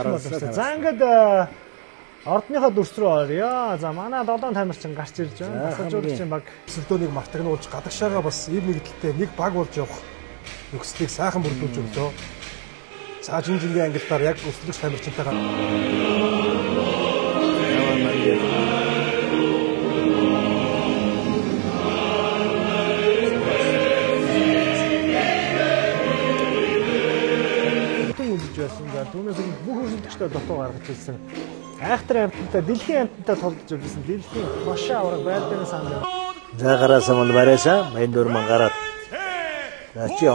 За ингээд ордныхоо дүрс рүү орё. За манай 7 тамирчин гарч ирж байна. Асуужуулагчийн баг Сөлдөөнийг мартагнуулж гадагшаага бас ив нэгдэлтэй нэг баг болж явах нөхцөлийг сайхан бүрдүүлж өглөө. За жинжингийн ангиллаар яг өсөлтөж тамирчинтайгаа За түүнээс бүх өрсөлдөгчдөө дотоо гаргаж ирсэн. Айхтар амттай дэлхийн амттай толдож ирсэн. Дэлхийн хошоо авраг байлдааны сан. За гараасаа мал барайсаа майн дөрмөн гараад. За чи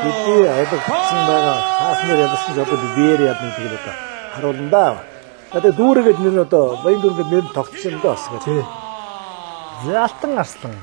Бидний айдагсан байгаа. Цаасны ялсан одоо биеэр ядна гэдэг одоо харуулна да. Одоо дүүрэгэд нэр одоо баян дүүрэгэд нэр тогтсон да бас гэх. Тий. Залтан арслан.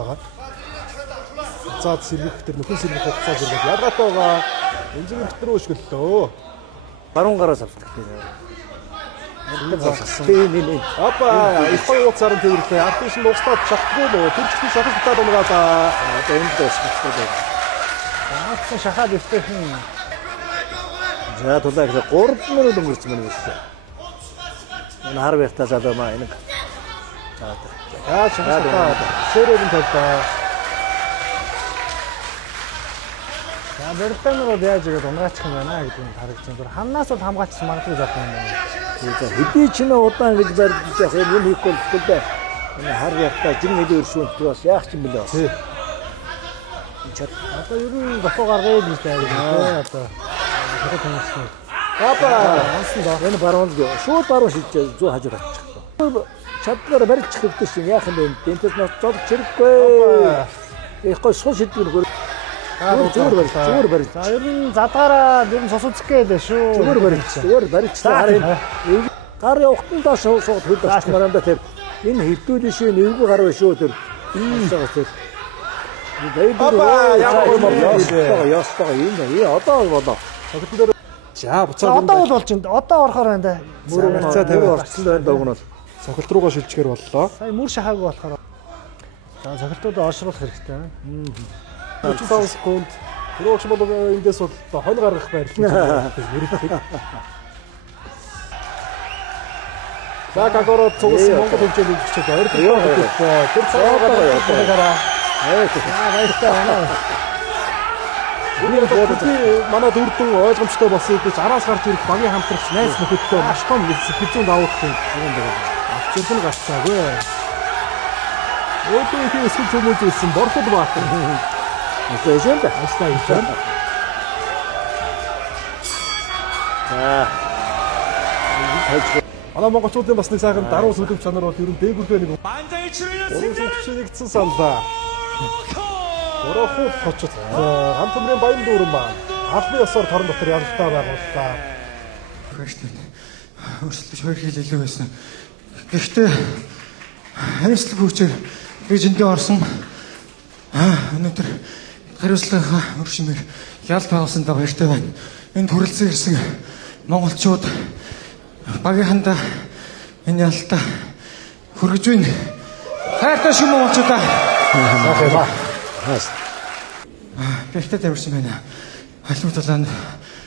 байгаа. За сэргийх тэр нөхөн сэргийх хугацаа зэрэг ялгаатай байгаа. Энзэг өдрөө өшгөллөө. Баруун гараас авсан гэх юм. Тийм. Апа их гоё уцаар нь тэрвэрлээ. Артиш нь уустаад шахахгүй нөө. Тэр чихний шахаж татаад унгаа да. Одоо энд дуусчихсан байна. Наацсан шахаад өвтөхийн. За тулаа гэж 3 минут өнгөрсөн байна гэсэн. Энэ хар байхтаас одоо маа энэ. шахаад шөрөөг нь тавьлаа. За бэртэнрүүд яаж игээд унгаачих юм байна гэдэг нь харагдсан. Тэр ханаас бол хамгаалчих магадгүй зах юм байна. За хэдий ч нэ удаан гэж барьж яах юм хийхгүй л дээ. Энэ хар байхтаа жин нэлээ өршөөнт бас яах юм бэлээ бас. Одоо ер нь дотоо гаргая гэж байна. Одоо хэрэг тэнцсэн. Апа ансан да. Энэ баруун шууд баруун шилжээ 100 хажуур атчих. Чадвараар барилчих хэрэгтэй шин яах юм бэ? Дэнтэс нас зод чирэггүй. Их гой сул шидвэр хөр. Зүгээр барилж. За ер нь задгаараа ер нь сус үзэх гээл шүү. Зүгээр барилж. Харин гар явахтан доош сууд хөл болчихмаар юм да тэр. Энэ хэвдүүлэн шин эвгүй гар байна шүү тэр. Тэр. Ястаа энэ одоо болоо. За буцаад одоо бол болж байна. Одоо орохоор байна да. Мөр хацаа 50 орцсон байна дог нь бол. цохилт руугаа шилжчихээр боллоо. Сая мөр шахаагүй болохоор. За цохилтуудаа оршруулах хэрэгтэй. 30 секунд. Тэрөөч бол эндээс бол хонь гаргах байрлал. За гагороо цугсан Монгол хэмжээний жүжигчд ойрхон тэр цагаараа Баяртай байна. Манай дөрдөн ойлгомжтой болсон гэж араас гарч ирэх багийн хамтрагч найз нөхөдтэй маш том хэзээ даваад байна. Авчирсан гарцаагүй. Өөдөө их эсвэл хүмүүж ирсэн борлол баатар. Эцэжэн да. Астаа ийсэн. Манай монголчуудын бас нэг сайхан даруй сүлжээ чанар бол ер нь дээгүүрээ нэг нэгдсэн саналаа. Орохоо хочод. Хамт төмрийн баян дүүрэн ба. Албан ёсоор торон дотор ялалтаа байгууллаа. Гэхдээ өрсөлдөж хоёр хил илүү байсан. Гэхдээ хайрцаг хүчээр бижиндээ орсон. Өнөөдөр хариуцлагынхаа өршмээр ялт байгуулсандаа баяртай байна. Энд хүрэлцэн ирсэн монголчууд багийнхандаа энэ ялтаа хүргэж байна. Хайртай шүү монголчуудаа. Бэлтээ тавьсан байна. Халуун талаанд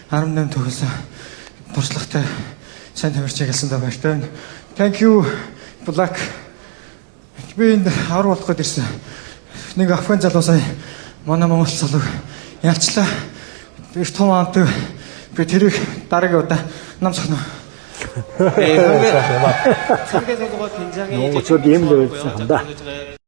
18 төгөлсөн туршлагатай сайн тамирчиг ялсандаа баяртай байна. Thank you Black. Би энд авар болох гээд ирсэн. Нэг афган залуу сая манай монгол залуу ялчлаа. Тэр том амт би тэрийг дараагийн удаа нам сохно. Монголчууд ийм л үйлсэн юм да.